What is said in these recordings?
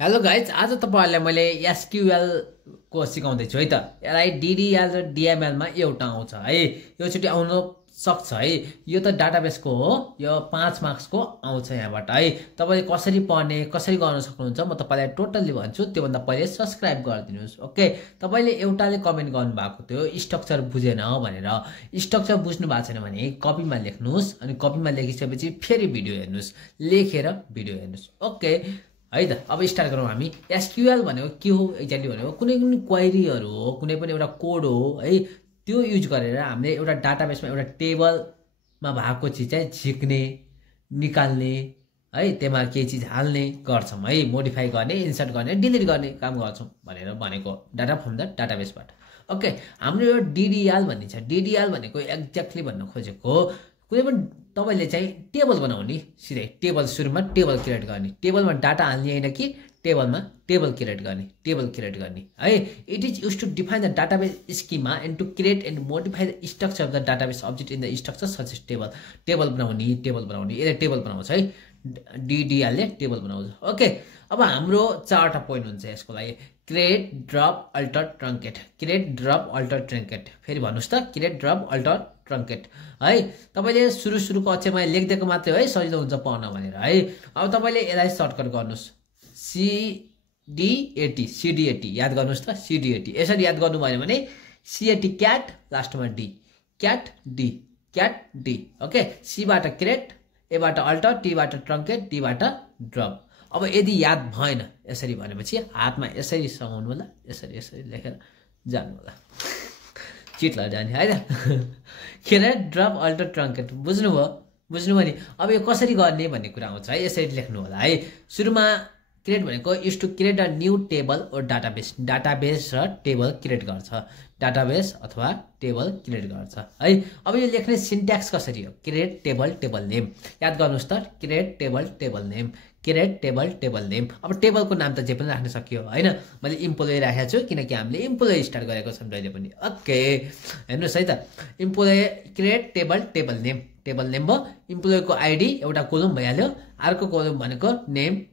Hello guys, आज तपाईहरुलाई मैले एसक्यूएल को सिकाउँदैछु है त। यसलाई डीडीएल र डीएमएल मा एउटा आउँछ है, यो चोटी आउन सक्छ है। यो त डाटाबेसको हो, यो 5 मार्क्स को आउँछ यहाँबाट है। तपाईले कसरी पढ्ने कसरी गर्न सक्नुहुन्छ म तपाईलाई टोटली भन्छु। त्यो भन्दा पहिले सब्स्क्राइब गरिदिनुस्। ओके, तपाईले एउटाले कमेन्ट गर्नु भएको थियो स्ट्रक्चर बुझेन भनेर। स्ट्रक्चर बुझ्नु भएको छैन भने कपीमा लेख्नुस्, अनि कपीमा लेखिसकेपछि फेरि भिडियो हेर्नुस्, लेखेर भिडियो हेर्नुस्। ओके है त। अब स्टार्ट गरौँ हामी। एसक्यूएल भनेको के हो एक्ज्याक्टली भनेको कुनै पनि क्वेरीहरु हो, कुनै पनि एउटा कोड हो है। त्यो युज गरेर हामीले एउटा डाटाबेसमा एउटा टेबलमा भएको चिज चाहिँ झिक्ने, निकाल्ने है, त्यसमा केही चिज हाल्ने गर्छौं है। मोडिफाई गर्ने, इन्सर्ट गर्ने, डिलिट गर्ने काम गर्छौं भनेर भनेको डाटा फ्रम द डाटाबेसबाट। ओके, हाम्रो यो डीडीएल भन्ने छ। डीडीएल भनेको एक्ज्याक्टली भन्न खोजेको कुनै पनि तपाईले चाहिँ टेबल बनाउने, सिधै टेबल सुरुमा टेबल क्रिएट गर्ने, टेबलमा डाटा हाल्ने हैन कि टेबलमा टेबल क्रिएट गर्ने, टेबल क्रिएट गर्ने है। It is used to define the database schema and to create and modify the structure of the database object in the structure such as table. Table बनाउने यसले table बनाउँछ है। DDL ले table बनाउँछ। Okay, अब हाम्रो चारवटा पोइन्ट हुन्छ यसको लागि। Create, drop, alter, truncate. Create, drop, alter, truncate. फेरि भन्नुस् त, क्रिएट, ड्रप, अल्टर, ट्रंकेट है। तपाईले सुरुको अक्षरमा लेख्दिएको मात्रै है, सजिलो हुन्छ पढ्न भनेर है। अब तपाईले यसलाई सर्टकट गर्नुस्, सीडीएटी। सीडीएटी याद गर्नुस् त, सीडीएटी यसरी याद गर्नु भयो भने सीएटी क्याट, लास्टमा D, cat D, cat D. Okay, C बाट क्रिएट, ए बाट अल्टर, टी बाट ट्रंकेट, डी बाट ड्रप। अब यदि याद भएन यसरी भनेपछि हातमा यसरी समाउनु होला, यसरी यसरी लेखेर जानु होला, चिट लगाएर जाने हैन। Create, drop, alter, truncate. बुझ्नुभयो नि। अब यो कसरी गर्ने भन्ने कुरा आउँछ है। यसरी लेख्नु होला है। सुरुमा क्रिएट भनेको is to create a new table और डाटाबेस। डाटाबेस र टेबल क्रिएट गर्छ, डाटाबेस अथवा टेबल क्रिएट गर्छ है। अब यो लेख्ने सिन्ट्याक्स कसरी हो? Create table, table name. याद गर्नुस् त, create table, table name, create table, table name. अब टेबलको नाम त जे पनि राख्न सकियो हैन। मैले इम्प्लोइ राखेको छु किनकि हामीले इम्प्लोइ स्टार्ट गरेको छौं जहिले पनि। ओके, हेर्नुस् है त। Employee, create table, table name. Table name भयो। इम्प्लोइको आईडी एउटा कोलम भइहाल्यो, अर्को कोलम भनेको नेम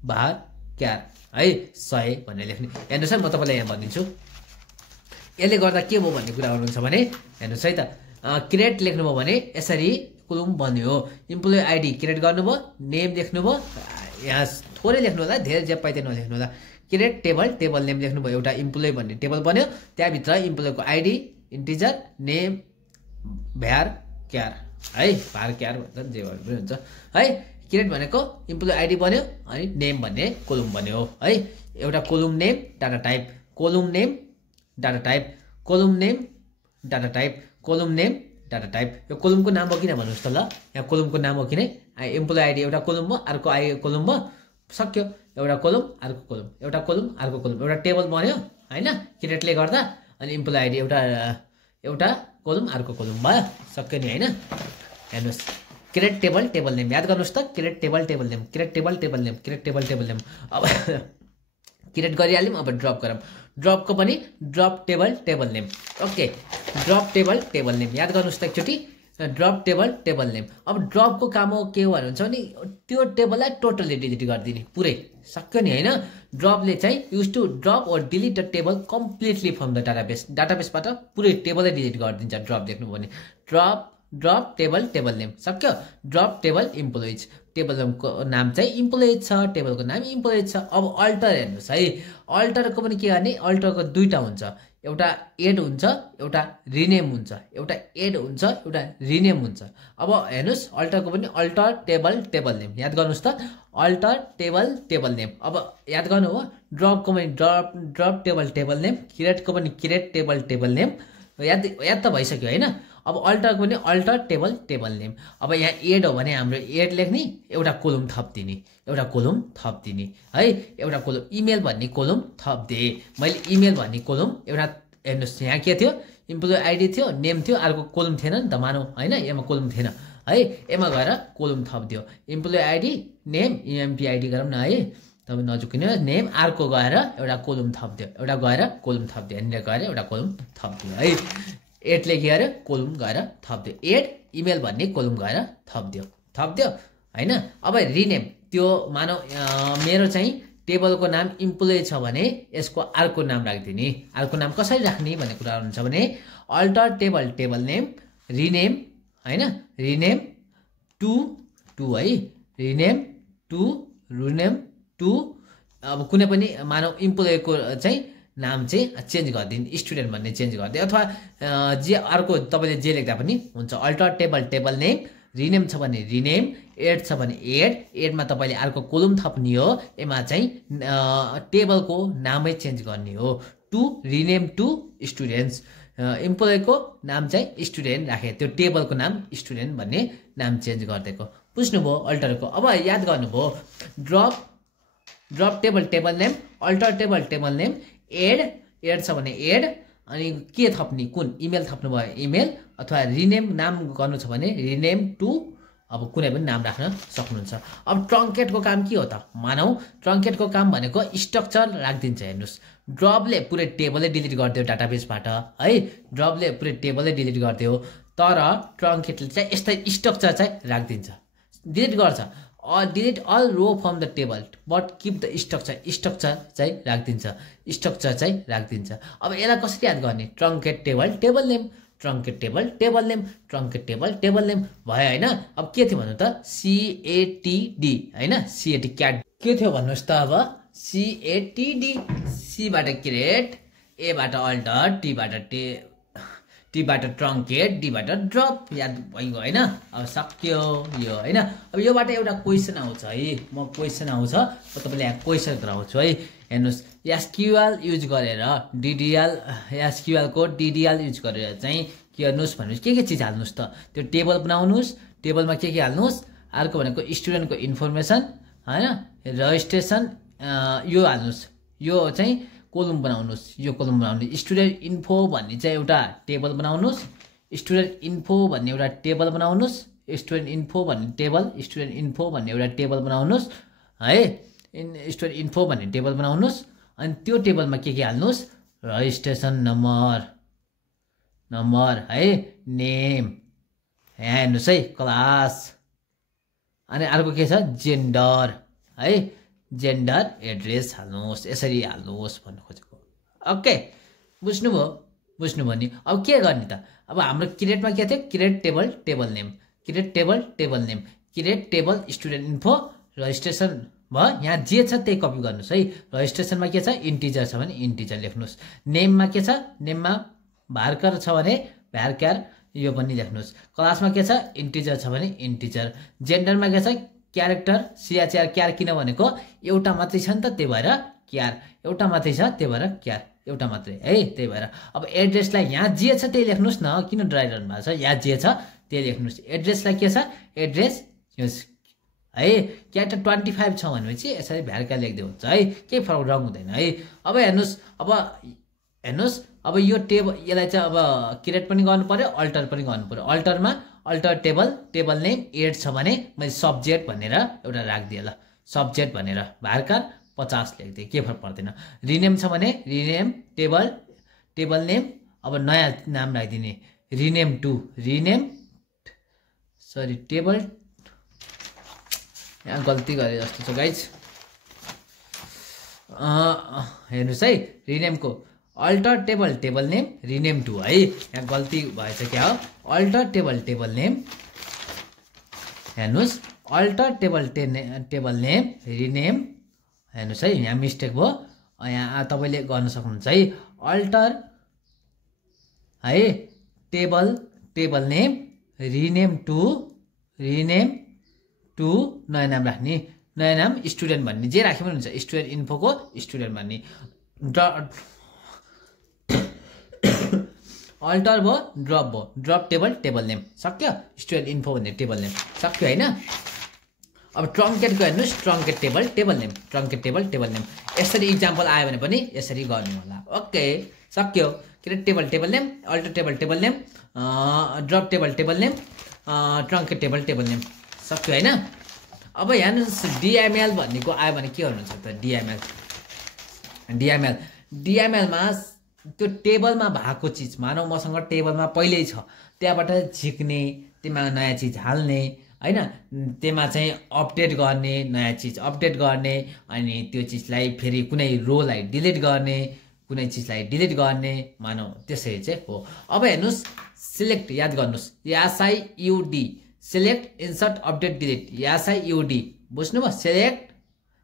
बार क्यार है, 100 भनेर लेख्ने। हेर्नुस् है, म तपाईलाई यहाँ भनिदिन्छु यसले गर्दा के भयो भन्ने कुरा गर्नुहुन्छ भने हेर्नुस् है त। क्रिएट लेख्नुभयो भने यसरी कोलम बन्यो। इम्प्लोइ आईडी क्रिएट गर्नुभयो, नेम लेख्नुभयो, यहाँ थोरै लेख्नु होला, धेरै जे पाइते नलेख्नु होला। क्रिएट टेबल, टेबल नेम लेख्नुभयो, एउटा इम्प्लोइ भन्ने टेबल बन्यो। त्यहाँभित्र इम्प्लोइको आईडी, इन्टिजर, नेम, भ्यार क्यार है, भार क्यार भन्छ जे भए पनि हुन्छ है। क्रिएट भनेको इम्प्लोइ आईडी बन्यो अनि नेम भन्ने कोलम बन्यो है। एउटा column name, data type, column name, data type, column name, data type, column name, data type. यो कोलमको नाम हो किन भन्नुस् त ल। यहाँ कोलमको नाम हो किन, इम्प्लोइ आईडी एउटा कोलम भयो, अर्को कोलम भयो, सक्यो। एउटा कोलम, अर्को कोलम, एउटा कोलम, अर्को कोलम, एउटा टेबल बन्यो हैन क्रिएटले गर्दा। अनि इम्प्लोइ आईडी एउटा कोलम, अर्को कोलम भयो, सक्यो नि हैन। हेर्नुस्, क्रिएट टेबल, टेबल नेम। याद गर्नुस् त, create table, table name, create table, table name, create table, table name. अब क्रिएट गरिहाल्यौँ। अब ड्रप गरौँ। ड्रपको पनि drop table, table name. Okay, drop table, table name. याद गर्नुस् त एकचोटि, ड्रप टेबल, टेबल नेम। अब ड्रपको काम हो के हो भन्नुहुन्छ भने त्यो टेबललाई टोटली डिलिट गरिदिने, पुरै, सक्यो नि हैन। ड्रपले चाहिँ use to drop or delete the table completely from the database. डाटाबेसबाट पुरै टेबलै डिलिट गरिदिन्छ ड्रप देख्नुभयो भने। ड्रप टेबल, टेबल नेम, सक्यो। Drop table employees. टेबलको नाम चाहिँ इम्प्लोइज छ, टेबलको नाम इम्प्लोइज छ। अब अल्टर हेर्नुस् है। अल्टरको पनि के गर्ने, अल्टरको दुईटा हुन्छ, एउटा एड हुन्छ, एउटा रिनेम हुन्छ। एउटा एड हुन्छ, एउटा रिनेम हुन्छ। अब हेर्नुस्, अल्टरको पनि अल्टर टेबल, टेबल नेम। याद गर्नुस् त, अल्टर टेबल, टेबल नेम। अब याद गर्नु हो। ड्रपको पनि ड्रप टेबल, टेबल नेम। क्रिएटको पनि क्रिएट टेबल, टेबल नेम। याद त भइसक्यो हैन। अब अल्टरको पनि अल्टर टेबल, टेबल नेम। अब यहाँ एड हो भने हाम्रो एड लेख्ने, एउटा कोलम थपिदिने, एउटा कोलम थपिदिने है। एउटा कोलम, इमेल भन्ने कोलम थपिदिए मैले। इमेल भन्ने कोलम एउटा, हेर्नुहोस् यहाँ के थियो, इम्प्लोइ आईडी थियो, नेम थियो, अर्को कोलम थिएन नि त मानौ हैन, यसमा कोलम थिएन है। यसमा गएर कोलम थपिदियो, employee ID, name, EMP ID गरौँ न है, तपाईँ नजुकिनु। नेम, अर्को गएर एउटा कोलम थपिदियो, एउटा गएर कोलम थपिदियो, यहाँनिर गएर एउटा कोलम थपिदियो है। एडले गएर कोलम गएर थपिदियो, एड इमेल भन्ने कोलम गएर थपिदियो हैन। अब रिनेम, त्यो मानौ मेरो चाहिँ टेबलको नाम इम्प्लोइ छ भने यसको अर्को नाम राख्दिने अर्को नाम कसरी राख्ने भन्ने कुरा हुन्छ भने alter table table name rename हैन रिनेम टु है रिनेम टु अब कुनै पनि मानव इम्प्लोइको चाहिँ नाम चाहिँ चेन्ज गरिदिनु स्टुडेन्ट भन्ने चेन्ज गरिदियो अथवा जे अर्को तपाईँले जे लेख्दा पनि हुन्छ alter table table name rename छ भने रिनेम एड छ भने एडमा तपाईँले अर्को कोलम थप्ने हो एमा चाहिँ टेबलको नामै चेन्ज गर्ने हो टु रिनेम टु स्टुडेन्ट्स इम्प्लोइको नाम चाहिँ स्टुडेन्ट राखे त्यो टेबलको नाम स्टुडेन्ट भन्ने नाम चेन्ज गरिदिएको बुझ्नुभयो अल्टरको अब याद गर्नुभयो drop table table name alter table table name add छ भने एड अनि के थप्ने कुन इमेल थप्नु भयो इमेल अथवा रिनेम नाम गर्नु छ भने रिनेम टु अब कुनै पनि नाम राख्न सक्नुहुन्छ अब ट्रङ्केटको काम के हो त मानौ ट्रङ्केटको काम भनेको स्ट्रक्चर राखिदिन्छ हेर्नुस् ड्रपले पुरै टेबलै डिलिट गरिदियो डाटाबेसबाट है ड्रपले पुरै टेबलै डिलिट गरिदियो तर ट्रङ्केटले चाहिँ यस्तै स्ट्रक्चर चाहिँ राखिदिन्छ डिलिट गर्छ delete all row from the table but keep the structure चाहिँ राखिदिन्छ अब यसलाई कसरी याद गर्ने truncate table table name truncate table table name truncate table table name भयो हैन अब के थियो भन्नु त CATD हैन CAT क्याट के थियो भन्नुस् त अब CATD सीबाट क्रिएट एबाट अल्टर टीबाट ट्रङ्केट डीबाट ड्रप याद भइगयो हैन अब सक्यो यो हैन अब योबाट एउटा क्वेशन आउँछ है म क्वेशन आउँछ तपाईले यहाँ क्वेशन गराउँछु है हेर्नुस् SQL युज गरेर SQL को DDL युज गरेर चाहिँ के गर्नुस् भन्नुस् के चिज हाल्नुस् त त्यो टेबल बनाउनुस् टेबलमा के हाल्नुस् अर्को भनेको स्टुडेन्टको इन्फर्मेसन हैन रजिस्ट्रेसन यो हाल्नुस् यो चाहिँ कोलम बनाउनुस् यो कोलम बनाउने स्टुडेन्ट इन्फो भन्ने चाहिँ एउटा टेबल बनाउनुस् स्टुडेन्ट इन्फो भन्ने एउटा टेबल बनाउनुस् स्टुडेन्ट इन्फो भन्ने एउटा टेबल बनाउनुस् है स्टुडेन्ट इन्फो भन्ने टेबल बनाउनुस् अनि त्यो टेबलमा के हाल्नुस् रजिस्ट्रेसन नम्बर है नेम यहाँ हेर्नुस् है क्लास अनि अर्को के छ जेन्डर है जेन्डर एड्रेस हाल्नुहोस् यसरी हाल्नुहोस् भन्नु खोजेको ओके बुझ्नुभयो नि अब के गर्ने त अब हाम्रो क्रिएटमा के थियो create table table name create table student info registration भयो यहाँ जे छ त्यही कपी गर्नुहोस् है रजिस्ट्रेसनमा के छ इन्टिजर छ भने इन्टिजर लेख्नुहोस् नेममा के छ नेममा भारकर छ भने भारकार यो पनि लेख्नुहोस् क्लासमा के छ इन्टिजर छ भने इन्टिजर जेन्डरमा के छ क्यारेक्टर CHR क्यार किन भनेको एउटा मात्रै छ नि त त्यही भएर क्यार एउटा मात्रै छ त्यही भएर क्यार एउटा मात्रै है त्यही भएर अब एड्रेसलाई यहाँ जे छ त्यही लेख्नुहोस् न किन ड्राइरहनु भएको छ यहाँ जे छ त्यही लेख्नुहोस् एड्रेसलाई के छ एड्रेस है क्यारेक्टर 25 छ भनेपछि यसरी भ्यारका लेख्दै हुन्छ है केही फरक रङ हुँदैन है अब हेर्नुहोस् अब यो टेबल यसलाई चाहिँ अब क्रिएट पनि गर्नु पर्यो अल्टर पनि गर्नु पर्यो अल्टरमा अल्टर टेबल नेम एड छ भने मैले सब्जेक्ट भनेर एउटा राखिदिएँ ल सब्जेक्ट भनेर भारकार 50 लेख्दिएँ के फरक पर्दैन रिनेम छ भने रिनेम टेबल नेम अब नयाँ नाम राखिदिने रिनेम टु टेबल यहाँ गल्ती गरे जस्तो छ गाइज हेर्नुहोस् है रिनेमको alter table name rename to है यहाँ गल्ती भएछ क्या हो अल्टर टेबल नेम हेर्नुहोस् अल्टर टेबल नेम रिनेम हेर्नुहोस् है यहाँ मिस्टेक भयो यहाँ तपाईँले गर्न सक्नुहुन्छ है अल्टर है टेबल नेम रिनेम टु नयाँ नाम राख्ने नयाँ नाम स्टुडेन्ट भन्ने जे राखे पनि हुन्छ स्टुडेन्ट इन्फोको स्टुडेन्ट भन्ने अल्टर भयो ड्रप टेबल नेम सक्यो स्टुडेन्ट इन्फो भन्ने टेबल नेम सक्यो हैन अब ट्रङ्केटको हेर्नुहोस् ट्रङ्केट टेबल नेम यसरी इक्जाम्पल आयो भने पनि यसरी गर्नु होला ओके सक्यो create table name alter table name drop table name truncate table name सक्यो हैन अब हेर्नुहोस् DML भन्नेको आयो भने के गर्नुहुन्छ त DMLमा त्यो टेबलमा भएको चिज मानौ मसँग टेबलमा पहिल्यै छ त्यहाँबाट झिक्ने त्यसमा नयाँ चिज हाल्ने हैन त्यसमा चाहिँ अपडेट गर्ने नयाँ चिज अपडेट गर्ने अनि त्यो चिजलाई फेरि कुनै रोलाई डिलिट गर्ने कुनै चिजलाई डिलिट गर्ने मानौ त्यसै चाहिँ हो। अब हेर्नुस् सिलेक्ट याद गर्नुस् SIUD select insert update delete SIUD बुझ्नुभयो सिलेक्ट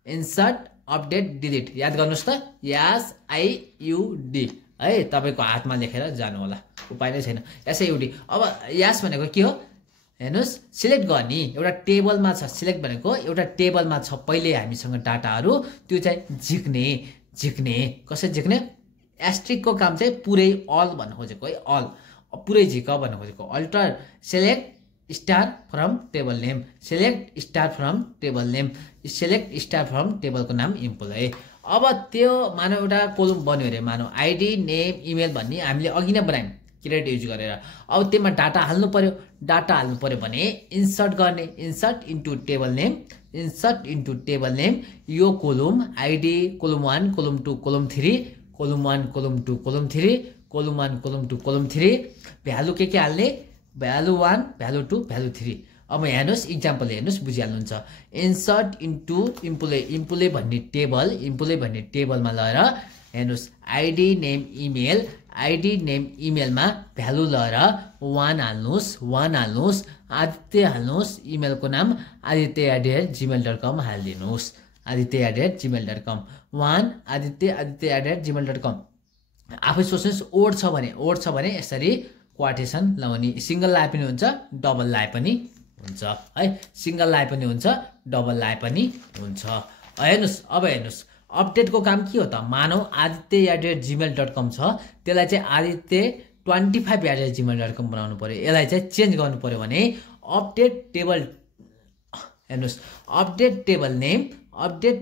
इन्सर्ट अपडेट डिलिट याद गर्नुस् त SIUD है तपाईको हातमा लेखेर जानु होला उपाय नै छैन SIUD। अब यास भनेको के हो हेर्नुस् सिलेक्ट गर्ने एउटा टेबलमा छ सिलेक्ट भनेको एउटा टेबलमा छ पहिले हामीसँग डाटाहरू त्यो चाहिँ झिक्ने कसरी झिक्ने एस्ट्रिकको काम चाहिँ पुरै अल भन्न खोजेको है अल पुरै झिक भन्न खोजेको alter select star from table name select star from table name select star from टेबलको नाम इम्प्लोइ। अब त्यो मानव एउटा कोलम बन्यो अरे मानव आइडी नेम इमेल भन्ने हामीले अघि नै बनायौँ क्रिएट युज गरेर। अब त्यसमा डाटा हाल्नु पर्यो भने इन्सर्ट गर्ने इन्सर्ट इन्टु टेबल नेम यो कोलम आइडी कोलम 1 कोलम 2 कोलम 3 कोलम 1 कोलम 2 कोलम 3 कोलम 1 कोलम 2 कोलम 3 भ्यालु के हाल्ने भ्यालु 1 भ्यालु 2 भ्यालु 3। अब हेर्नुस् इक्जाम्पल हेर्नुस् बुझिहाल्नुहुन्छ इन्सर्ट इन्टु इम्प्लोइ भन्ने टेबलमा लगेर हेर्नुस् आइडी नेम इमेलमा भ्यालु लगेर 1 हाल्नुस् आदित्य हाल्नुस् इमेलको नाम aditya@gmail.com हालिदिनुस् aditya@gmail.com 1 aditya@gmail.com। आफै सोच्नुहोस् ओड छ भने यसरी क्वाटेसन लगाउने सिंगल लाइ पनि हुन्छ डबल लाइ पनि हुन्छ है सिंगल लाइ पनि हुन्छ डबल लाइ पनि हुन्छ। हेर्नुस् अब हेर्नुस् अपडेटको काम के हो त मानौ aditya@gmail.com छ त्यसलाई चाहिँ aditya25@gmail.com बनाउनु पर्यो यसलाई चाहिँ चेन्ज गर्नु पर्यो भने अपडेट टेबल हेर्नुस् अपडेट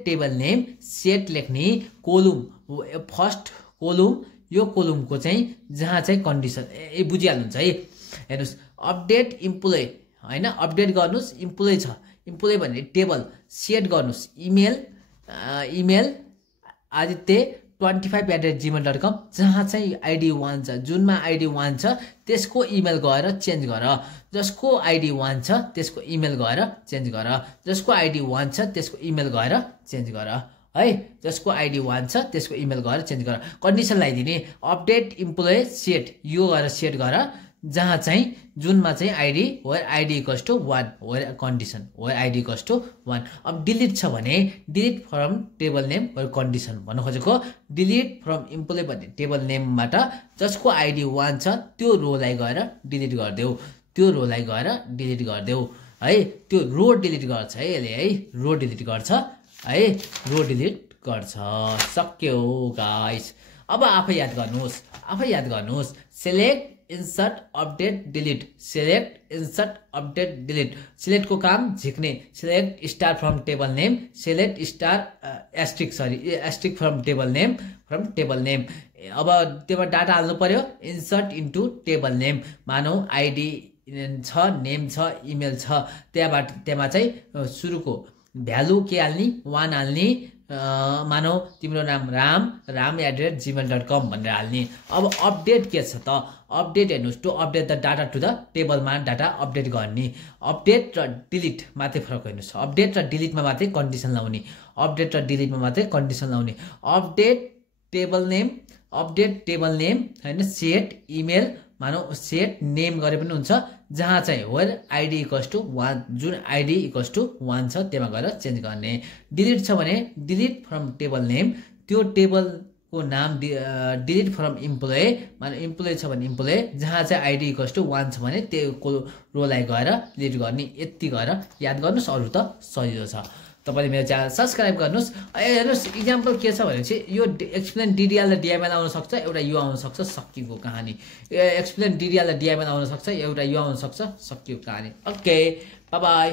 टेबल नेम सेट लेख्ने कोलम फर्स्ट कोलम यो कोलमको चाहिँ जहाँ चाहिँ कन्डिसन बुझिहाल्नुहुन्छ है। हेर्नुस् अपडेट इम्प्लोइ हैन अपडेट गर्नुस् इम्प्लोइ छ इम्प्लोइ भन्ने टेबल सेट गर्नुस् इमेल aditya25@gmail.com जहाँ चाहिँ आइडी 1 छ जुनमा आइडी 1 छ त्यसको इमेल गएर चेन्ज गर जसको आइडी 1 छ त्यसको इमेल गएर चेन्ज गर जसको आइडी 1 छ त्यसको इमेल गएर चेन्ज गर है जसको आइडी 1 छ त्यसको इमेल गएर चेन्ज गर कन्डिसन लगाइदिने अपडेट इम्प्लोइ सेट यो गरेर सेट गर जहाँ चाहिँ जुनमा चाहिँ ID where ID equals to 1 where condition where ID equals to 1। अब डिलिट छ भने delete from table name where condition भन्नु खोजेको डिलिट फ्रम इम्प्लोइ भन्ने टेबल नेमबाट जसको आइडी 1 छ त्यो रोलाई गएर डिलिट गरिदेऊ है त्यो रो डिलिट गर्छ है यसले है रो डिलिट गर्छ सक्यो गाइस। अब आफै याद गर्नुहोस् सिलेक्ट इन्सर्ट अपडेट डिलिट सिलेक्टको काम झिक्ने select star from table name select star asterisk from table name अब त्यसमा डाटा हाल्नु पर्यो इन्सर्ट इन्टु टेबल नेम मानौ आइडी छ नेम छ इमेल छ त्यहाँ चाहिँ सुरुको भ्यालु के हाल्ने 1 हाल्ने मानौ तिम्रो नाम ram@gmail.com भनेर हाल्ने। अब अपडेट के छ त अपडेट हेर्नुस् to update the data to the टेबलमा डाटा अपडेट गर्ने अपडेट र डिलिट मात्रै फरक हेर्नुस् अपडेट र डिलिटमा मात्रै कन्डिसन लाउने अपडेट टेबल नेम हैन सेट इमेल मानौ सेट नेम गरे पनि हुन्छ जहाँ चाहिँ वेयर आइडी इक्वल्स टु 1 जुन आइडी इक्वल्स टु 1 छ त्यसमा गएर चेन्ज गर्ने। डिलिट छ भने डिलिट फ्रम टेबल नेम त्यो टेबलको नाम डिलिट फ्रम इम्प्लोइ मानौ इम्प्लोइ छ भने इम्प्लोइ जहाँ चाहिँ आइडी इक्वल्स टु 1 छ भने त्यो रोलाई गएर डिलिट गर्ने यति गएर याद गर्नुस् अरु त सजिलो छ। तपाईले मेरो च्यानल सब्स्क्राइब गर्नुस्। हेर्नुस् इक्जाम्पल के छ भने चाहिँ यो एक्सप्लेन DDL र DML आउन सक्छ एउटा यो आउन सक्छ सकिएको कहानी एक्सप्लेन DDL र DML आउन सक्छ एउटा यो आउन सक्छ सकिएको कहानी। Okay bye bye.